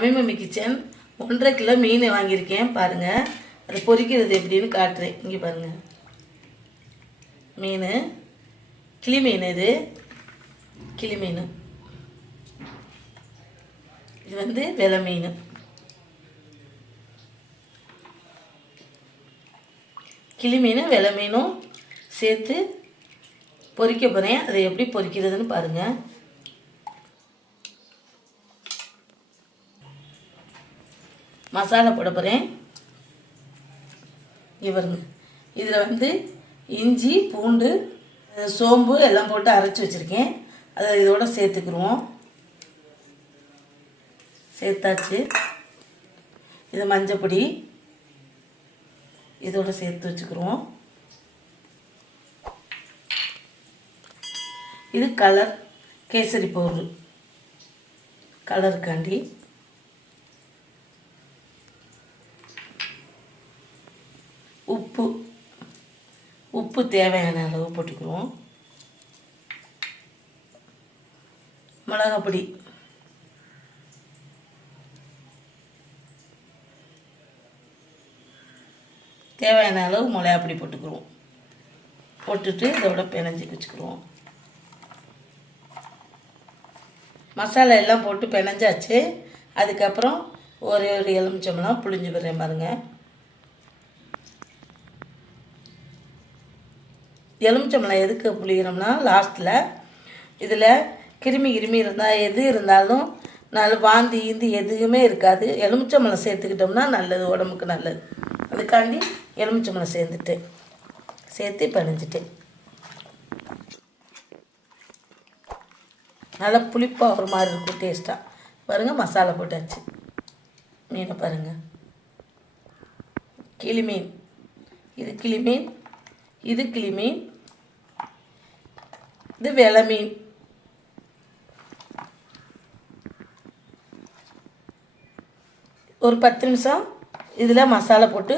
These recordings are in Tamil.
தமிழ் மம்மி கிச்சன் 1.5 கிலோ மீன் வாங்கியிருக்கேன். பாருங்கள், அதை பொரிக்கிறது எப்படின்னு காட்டுறேன். இங்கே பாருங்கள், மீன் கிளி மீன். இது கிளி மீன், இது வந்து வெலை மீன். கிளி மீன் வெலை மீனும் சேர்த்து பொரிக்க போகிறேன். அதை எப்படி பொரிக்கிறதுன்னு பாருங்கள். மசாலா போட போகிறேன். இவருங்க, இதில் வந்து இஞ்சி பூண்டு சோம்பு எல்லாம் போட்டு அரைச்சி வச்சுருக்கேன். அதை இதோட சேர்த்துக்குருவோம். சேர்த்தாச்சு. இது மஞ்சப்பொடி இதோட சேர்த்து வச்சுக்கிருவோம். இது கலர் கேசரி பவுடர், கலருக்காண்டி. உப்பு தேவையான அளவு போட்டுக்குவோம். மிளகாப்பொடி, தேவையான அளவு மிளகாப்பொடி போட்டுக்குருவோம். போட்டுட்டு இதோட பிணைஞ்சி வச்சுக்கிடுவோம். மசாலா எல்லாம் போட்டு பிணைஞ்சாச்சு. அதுக்கப்புறம் ஒரு எலுமிச்சம்பழம் புளிஞ்சு விடுறேன் பாருங்கள். எலுமிச்சம்பழம் எதுக்கு புளிகிறோம்னா, லாஸ்ட்டில் இதில் கிருமி இருந்தால் எது இருந்தாலும் நல்ல வாந்தி ஈந்தி எதுவுமே இருக்காது. எலுமிச்சம்பழம் சேர்த்துக்கிட்டோம்னா நல்லது, உடம்புக்கு நல்லது. அதுக்காண்டி எலுமிச்சம்பழம் சேர்த்து பிணைஞ்சிட்டேன். நல்லா புளிப்பாக ஒரு மாதிரி இருக்கும், டேஸ்ட்டாக. பாருங்கள், மசாலா போட்டாச்சு. மீனை பாருங்கள், கிளி மீன். இது கிளி மீன், இது கிளி மீன், இது வெலை மீன். ஒரு 10 நிமிஷம் இதில் மசாலா போட்டு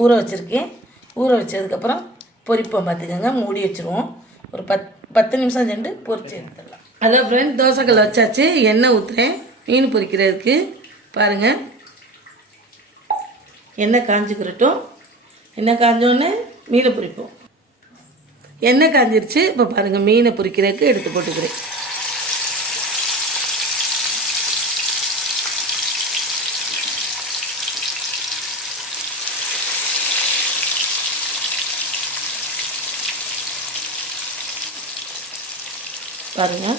ஊற வச்சுருக்கேன். ஊற வச்சதுக்கப்புறம் பொரிப்போம். பார்த்துக்கோங்க, மூடி வச்சுருவோம். ஒரு 10 நிமிஷம் சென்று பொரிச்சு எடுத்துடலாம். ஹலோ ஃப்ரெண்ட், தோசைக்கல்ல வச்சாச்சு. எண்ணெய் ஊற்றுறேன் மீன் பொரிக்கிறதுக்கு. பாருங்கள், எண்ணெய் காஞ்சிக்கிறட்டும். எண்ணெய் காஞ்சோடனே மீனை பொரிப்போம். எண்ணெய் காஞ்சிருச்சு. இப்போ பாருங்கள், மீனை பொரிக்கிறதுக்கு எடுத்து போட்டுக்கிறேன். பாருங்கள்,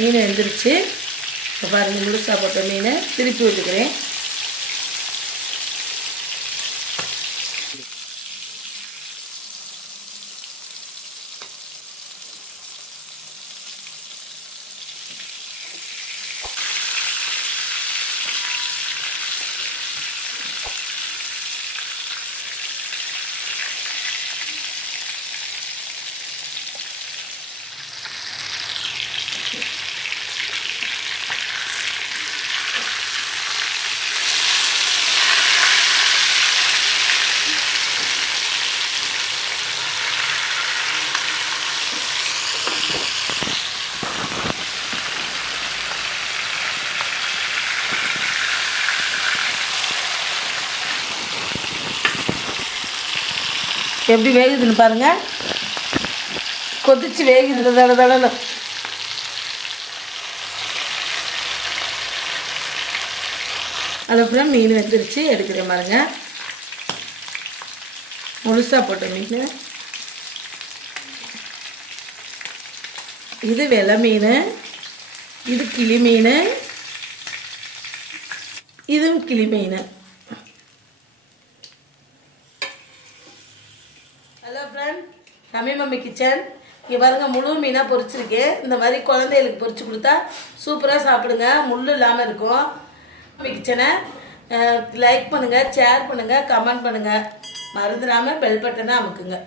மீன் வெந்துருச்சு. இப்போ பாருங்கள், முழுசா போட்ட மீனை திருப்பி விட்டுக்கிறேன். எப்படி வேகுதுன்னு பாருங்கள். கொதிச்சு வேகுது தடவை. அதுக்கப்புறம் மீன் வெந்துருச்சு, எடுக்கிறேன் பாருங்கள். முழுசாக போட்ட மீன். இது வெலை மீன், இது கிளி மீன், இதுவும் கிளி மீன். Hello friend, Tamil mummy kitchen. இங்கே பாருங்கள், முழு மீனாக பொரிச்சிருக்கேன். இந்த மாதிரி குழந்தைகளுக்கு பொரிச்சு கொடுத்தா சூப்பராக சாப்பிடுங்க, முள் இல்லாமல் இருக்கும். மம்மி கிச்சனை லைக் பண்ணுங்கள், ஷேர் பண்ணுங்கள், கமெண்ட் பண்ணுங்கள். மறந்துடாமல் பெல் பட்டனை அமுக்குங்க.